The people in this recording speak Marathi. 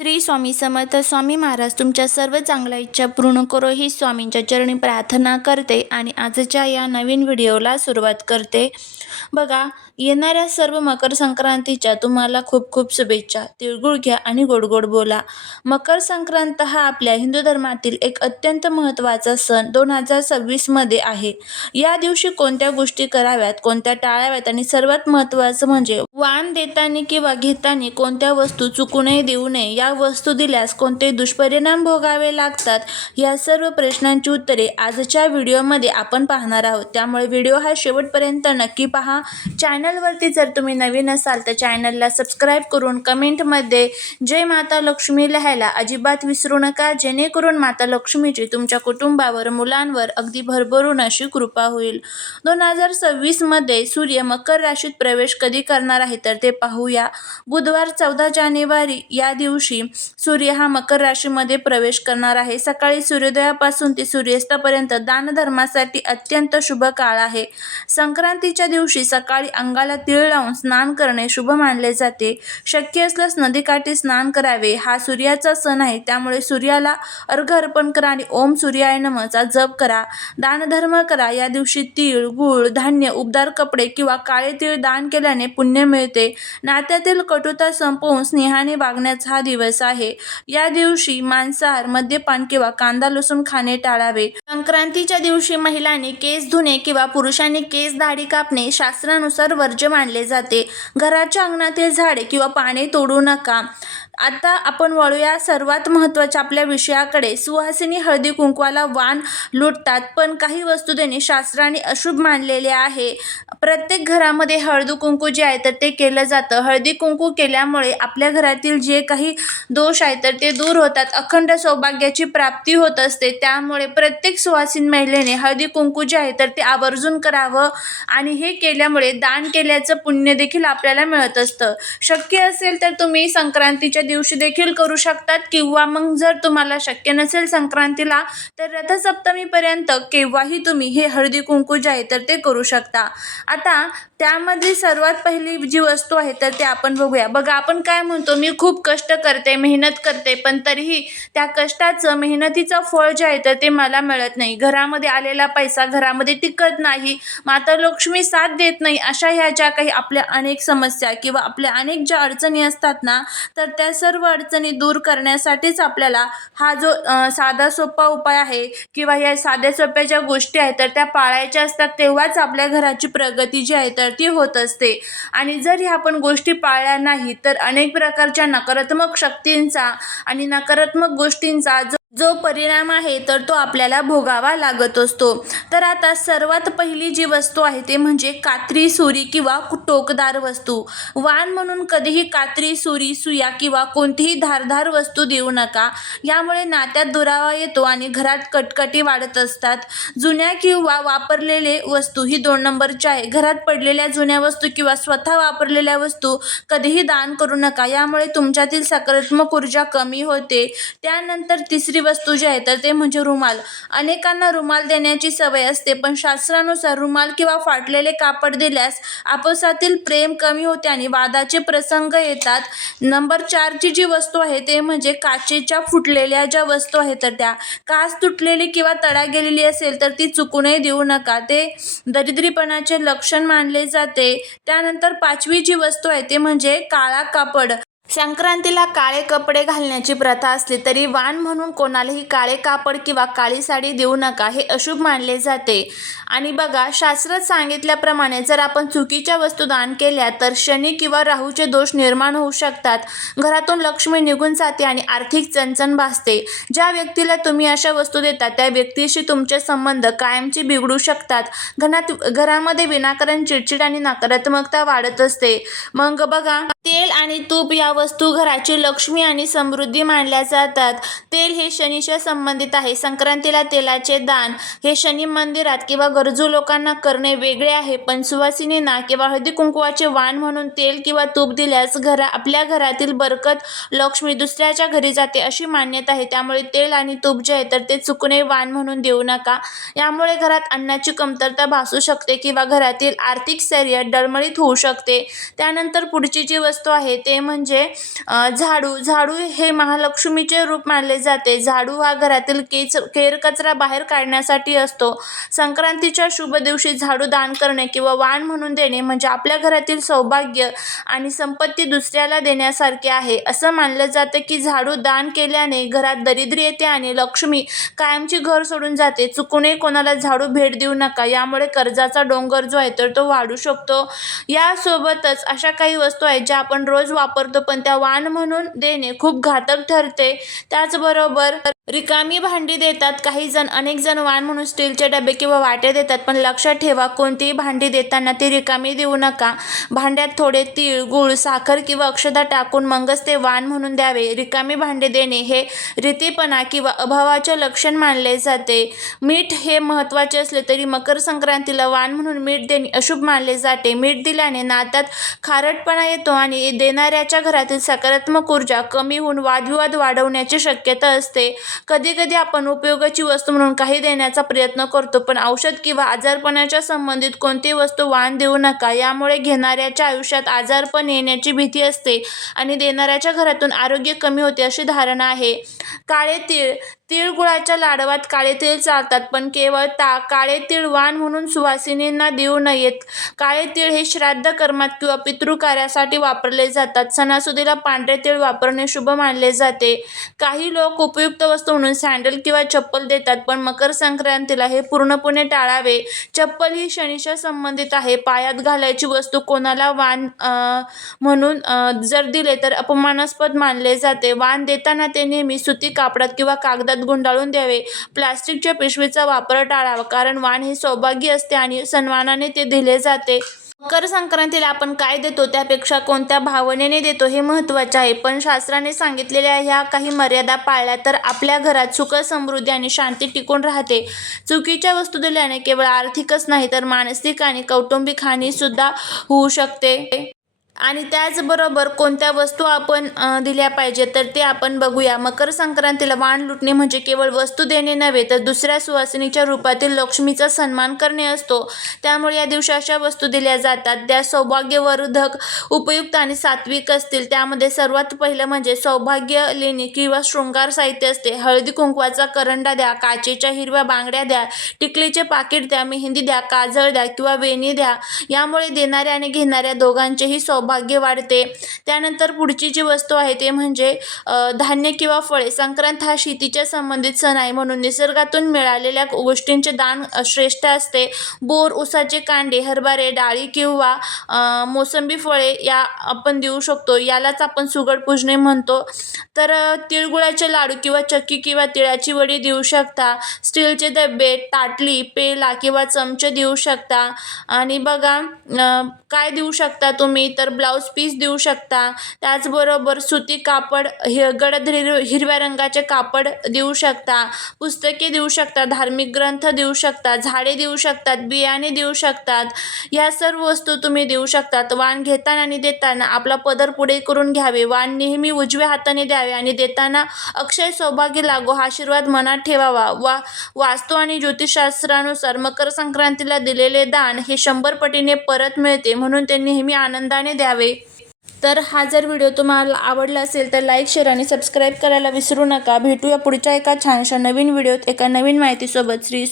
श्री स्वामी समर्थ. स्वामी महाराज तुमच्या सर्व चांगल्या इच्छा पूर्ण करो ही स्वामींच्या चरणी प्रार्थना करते आणि आजच्या या नवीन व्हिडिओला सुरुवात करते. बघा, येणाऱ्या सर्व मकर संक्रांतीच्या तुम्हाला खूप खूप शुभेच्छा. तिळगुळ घ्या आणि गोड गोड बोला. मकर संक्रांत हा आपल्या हिंदू धर्मातील एक अत्यंत महत्त्वाचा सण 2026 मध्ये आहे. या दिवशी कोणत्या गोष्टी कराव्यात, कोणत्या टाळाव्यात आणि सर्वात महत्त्वाचं म्हणजे वाण देताना किंवा घेताना कोणत्या वस्तू चुकूनही देऊ नये, या वस्तू दिल्यास कोणते दुष्परिणाम भोगावे लागतात, या सर्व प्रश्नांची उत्तरे आजच्या व्हिडिओमध्ये आपण पाहणार आहोत. त्यामुळे व्हिडिओ हा शेवटपर्यंत नक्की पहा. चॅनलवरती जर तुम्ही नवीन असाल तर चॅनलला सबस्क्राईब करून कमेंटमध्ये जय माता लक्ष्मी लिहायला अजिबात विसरू नका, जेणेकरून माता लक्ष्मीची तुमच्या कुटुंबावर, मुलांवर अगदी भरभरून अशी कृपा होईल. 2026 मध्ये सूर्य मकर राशीत प्रवेश कधी करणार आहे तर ते पाहूया. बुधवार 14 जानेवारी या दिवशी सूर्य हा मकर राशीमध्ये प्रवेश करणार आहे. सकाळी सूर्योदयापासून ते सूर्यास्तापर्यंत दानधर्मासाठी अत्यंत शुभ काळ आहे. संक्रांतीच्या दिवशी सकाळी अंगाला तीळ लावून स्नान करणे शुभ मानले जाते. शक्य असल्यास नदीकाठी स्नान करावे. हा सूर्याचा सण आहे, त्यामुळे सूर्याला अर्घ्य अर्पण करा आणि ओम सूर्याय नमःचा जप करा. दानधर्म करा. या दिवशी तीळ, गूळ, धान्य, उबदार कपडे किंवा काळे तीळ दान केल्याने पुण्य मिळते. नात्यातील कटुता संपवून स्नेहाने वागण्याचा हा दिवस आहे. या दिवशी मांसाहार, मद्यपान किंवा कांदा लसूण खाणे टाळावे. संक्रांतीच्या दिवशी महिलांनी केस धुणे किंवा पुरुषांनी केस दाढी कापणे शास्त्रानुसार वर्ज्य मानले जाते. घराच्या अंगणातील झाडे किंवा पाने तोडू नका. आता आपण वळूया सर्वात महत्त्वाच्या आपल्या विषयाकडे. सुहासिनी हळदी कुंकवाला वाण लुटतात, पण काही वस्तू देणे शास्त्राने अशुभ मानलेले आहे. प्रत्येक घरामध्ये हळदी कुंकू जे आहे तर ते केलं जातं. हळदी कुंकू केल्यामुळे आपल्या घरातील जे काही दोष आहेत तर ते दूर होतात. अखंड सौभाग्याची प्राप्ती होत असते. त्यामुळे प्रत्येक सुहासिनी महिलेने हळदी कुंकू जे आहे तर ते आवर्जून करावं आणि हे केल्यामुळे दान केल्याचं पुण्य देखील आपल्याला मिळत असतं. शक्य असेल तर तुम्ही संक्रांतीच्या दिवशी देखील करू शकतात, किंवा मग जर तुम्हाला शक्य नसेल संक्रांतीला तर रथसप्तमीपर्यंत केव्हाही तुम्ही हे हळदी कुंकू जे आहे तर ते करू शकता. आता त्यामध्ये सर्वात पहिली जी वस्तू आहे तर ते आपण बघूया. बघा, आपण काय म्हणतो, मी खूप कष्ट करते, मेहनत करते, पण तरीही त्या कष्टाचं, मेहनतीचं फळ जे आहे तर ते मला मिळत नाही. घरामध्ये आलेला पैसा घरामध्ये टिकत नाही, माता लक्ष्मी साथ देत नाही. अशा ह्या ज्या काही आपल्या अनेक समस्या किंवा आपल्या अनेक ज्या अडचणी असतात ना, तर त्या सर्व अडचणी दूर करण्यासाठीच आपल्याला हा जो साधा सोपा उपाय आहे किंवा या साध्या सोप्या ज्या गोष्टी आहेत तर त्या पाळायच्या असतात. तेव्हाच आपल्या घराची प्रगती जी आहे तर ती होत असते. आणि जर ह्या आपण गोष्टी पाळल्या नाही तर अनेक प्रकारच्या नकारात्मक शक्तींचा आणि नकारात्मक गोष्टींचा जो परिणाम आहे तर तो आपल्याला भोगावा लागत असतो. तर आता सर्वात पहिली जी वस्तू आहे ते म्हणजे कात्री, सुरी किंवा टोकदार वस्तू. वाण म्हणून कधीही कात्री, सुरी, सुया किंवा कोणतीही धारदार वस्तू देऊ नका. यामुळे नात्यात दुरावा येतो आणि घरात कटकटी वाढत असतात. जुन्या किंवा वापरलेले वस्तू ही 2 नंबरच्या आहे. घरात पडलेल्या जुन्या वस्तू किंवा स्वतः वापरलेल्या वस्तू कधीही दान करू नका. यामुळे तुमच्यातील सकारात्मक ऊर्जा कमी होते. त्यानंतर तिसरी वस्तू जी आहे तर ते म्हणजे रुमाल. अनेकांना रुमाल देण्याची सवय असते, पण शास्त्रानुसार रुमाल किंवा फाटलेले कापड दिल्यास आपसातील प्रेम कमी होते आणि वादाचे प्रसंग येतात. नंबर 4 ची जी वस्तू आहे ते म्हणजे काचेच्या फुटलेल्या ज्या वस्तू आहेत तर त्या. काच तुटलेली किंवा तडा गेलेली असेल तर ती चुकूनही देऊ नका. ते दरिद्रीपणाचे लक्षण मानले जाते. त्यानंतर 5वी जी वस्तू आहे ते म्हणजे काळा कापड. संक्रांतीला काळे कपडे घालण्याची प्रथा असली तरी वाण म्हणून कोणालाही काळे कापड किंवा काळी साडी देऊ नका, हे अशुभ मानले जाते. आणि बघा, शास्त्रात सांगितल्याप्रमाणे जर आपण चुकीच्या वस्तू दान केल्या तर शनी किंवा राहूचे दोष निर्माण होऊ शकतात. घरातून लक्ष्मी निघून जाते आणि आर्थिक चणचण भासते. ज्या व्यक्तीला तुम्ही अशा वस्तू देता त्या व्यक्तीशी तुमचे संबंध कायमचे बिघडू शकतात. घरामध्ये विनाकारण चिडचिड आणि नकारात्मकता वाढत असते. मग बघा, तेल आणि तूप या वस्तू घराची लक्ष्मी आणि समृद्धी मानल्या जातात. तेल हे शनीशी संबंधित आहे. संक्रांतीला तेलाचे दान हे शनी मंदिरात किंवा गरजू लोकांना करणे वेगळे आहे, पण सुवासिनींना किंवा हळदी कुंकवाचे वाण म्हणून तेल किंवा तूप दिल्यास आपल्या घरातील बरकत, लक्ष्मी दुसऱ्याच्या घरी जाते अशी मान्यता आहे. त्यामुळे तेल आणि तूप जे आहे तर ते चुकूनही वाण म्हणून देऊ नका. यामुळे घरात अन्नाची कमतरता भासू शकते किंवा घरातील आर्थिक स्थैर्य डळमळीत होऊ शकते. त्यानंतर पुढची जी वस्तू आहे ते म्हणजे झाडू. झाडू हे महालक्ष्मीचे रूप मानले जाते. झाडू हा घरातील केर कचरा बाहेर काढण्यासाठी असतो. संक्रांतीच्या शुभ दिवशी झाडू दान करणे किंवा वाण म्हणून देणे म्हणजे आपल्या घरातील सौभाग्य आणि संपत्ती दुसऱ्याला देण्यासारखे आहे. असं मानलं जातं की झाडू दान केल्याने घरात दरिद्री येते आणि लक्ष्मी कायमची घर सोडून जाते. चुकूनही कोणाला झाडू भेट देऊ नका, यामुळे कर्जाचा डोंगर जो आहे तर तो वाढू शकतो. यासोबतच अशा काही वस्तू आहेत ज्या आपण रोज वापरतो पण त्या वाण म्हणून देणे खूप घातक ठरते. त्याचबरोबर रिकामी भांडी देतात काही जण. अनेक जण वाण म्हणून स्टीलचे डबे किंवा वाटे देतात, पण लक्षात ठेवा कोणतीही भांडी देताना ती रिकामी देऊ नका. भांड्यात थोडे तीळ, गूळ, साखर किंवा अक्षता टाकून मगच ते वाण म्हणून द्यावे. रिकामी भांडी देणे हे रीतीपणा किंवा अभावाचे लक्षण मानले जाते. मीठ हे महत्त्वाचे असले तरी मकर संक्रांतीला वाण म्हणून मीठ देणे अशुभ मानले जाते. मीठ दिल्याने नात्यात खारटपणा येतो आणि देणाऱ्याच्या घरातील सकारात्मक ऊर्जा कमी होऊन वादविवाद वाढवण्याची शक्यता असते. कधी-कधी आपण उपयोगाची वस्तू म्हणून काही देण्याचा प्रयत्न करतो, पण औषध किंवा आजारपणाच्या संबंधित कोणतीही वस्तू वाण देऊ नका. यामुळे घेणाऱ्याच्या आयुष्यात आजारपण येण्याची भीती असते आणि देणाऱ्याच्या घरातून आरोग्य कमी होते अशी धारणा आहे. काळे तीळ. तिळगुळाच्या लाडवात काळे तीळ चालतात, पण केवळ काळे तीळ वाण म्हणून सुवासिनींना देऊ नयेत. काळे तीळ हे श्राद्ध कर्मात किंवा पितृकार्यासाठी वापरले जातात. सणासुदीला पांढरे तीळ वापरणे शुभ मानले जाते. काही लोक उपयुक्त वस्तू म्हणून सँडल किंवा चप्पल देतात, पण मकर संक्रांतीला हे पूर्णपणे टाळावे. चप्पल ही शनीशी संबंधित आहे. पायात घालायची वस्तू कोणाला वाण म्हणून जर दिले तर अपमानास्पद मानले जाते. वाण देताना ते नेहमी सुती कापडात किंवा कागदात गुंडाळून द्यावे. प्लास्टिकच्या पिशवीचा वापर टाळावा, कारण वाण हे सौभाग्य असते आणि सन्मानाने ते दिले जाते. मकर संक्रांतीला आपण काय देतो त्यापेक्षा कोणत्या भावनेने देतो हे महत्त्वाचे आहे. पण शास्त्राने सांगितलेल्या ह्या काही मर्यादा पाळल्या तर आपल्या घरात सुख, समृद्धी आणि शांती टिकून राहते. चुकीच्या वस्तू दिल्याने केवळ आर्थिकच नाही तर मानसिक आणि कौटुंबिक हानीसुद्धा होऊ शकते. आणि त्याचबरोबर कोणत्या वस्तू आपण दिल्या पाहिजे तर ते आपण बघूया. मकर संक्रांतीला वाण लुटणे म्हणजे केवळ वस्तू देणे नव्हे तर दुसऱ्या सुवासिनीच्या रूपातील लक्ष्मीचा सन्मान करणे असतो. त्यामुळे या दिवशी अशा वस्तू दिल्या जातात त्या सौभाग्यवर्धक, उपयुक्त आणि सात्विक असतील. त्यामध्ये सर्वात पहिलं म्हणजे सौभाग्य लेणी किंवा शृंगार साहित्य असते. हळदी कुंकवाचा करंडा द्या, काचेच्या हिरव्या बांगड्या द्या, टिकलीचे पाकिट द्या, मेहंदी द्या, काजळ द्या किंवा वेणी द्या. यामुळे देणाऱ्या आणि घेणाऱ्या दोघांचेही सौभाग्य वाढते. त्यानंतर पुढची जी वस्तू आहे ते म्हणजे धान्य किंवा फळे. संक्रांत हा शेतीच्या संबंधित सण आहे, म्हणून निसर्गातून मिळालेल्या गोष्टींचे दान श्रेष्ठ असते. बोर, उसाचे कांडे, हरभरे डाळी किंवा मोसंबी फळे या आपण देऊ शकतो. यालाच आपण सुगड पूजने म्हणतो. तर तिळगुळाचे लाडू किंवा चक्की किंवा तिळाची वडी देऊ शकता. स्टीलचे डबे, ताटली, पेला किंवा चमचे देऊ शकता. आणि बघा काय देऊ शकता तुम्ही तर ब्लाऊज पीस देऊ शकता. त्याचबरोबर सुती कापड, गडद हिरव्या रंगाचे कापड देऊ शकता. पुस्तके देऊ शकता, धार्मिक ग्रंथ देऊ शकता, झाडे देऊ शकतात, बियाणे देऊ शकतात. या सर्व वस्तू तुम्ही देऊ शकतात. वाण घेताना आणि देताना आपला पदर पुढे करून घ्यावे. वाण नेहमी उजव्या हाताने द्यावे आणि देताना अक्षय सौभाग्य लागो हा आशीर्वाद मनात ठेवावा. वास्तू आणि ज्योतिषशास्त्रानुसार मकर संक्रांतीला दिलेले दान हे 100 पटीने परत मिळते, म्हणून ते नेहमी आनंदाने द्यावे. तर हा जर व्हिडिओ तुम्हाला आवडला असेल तर लाईक, शेअर आणि सबस्क्राईब करायला विसरू नका. भेटूया पुढच्या एका छानशा नवीन व्हिडिओत एका नवीन माहितीसोबत. श्री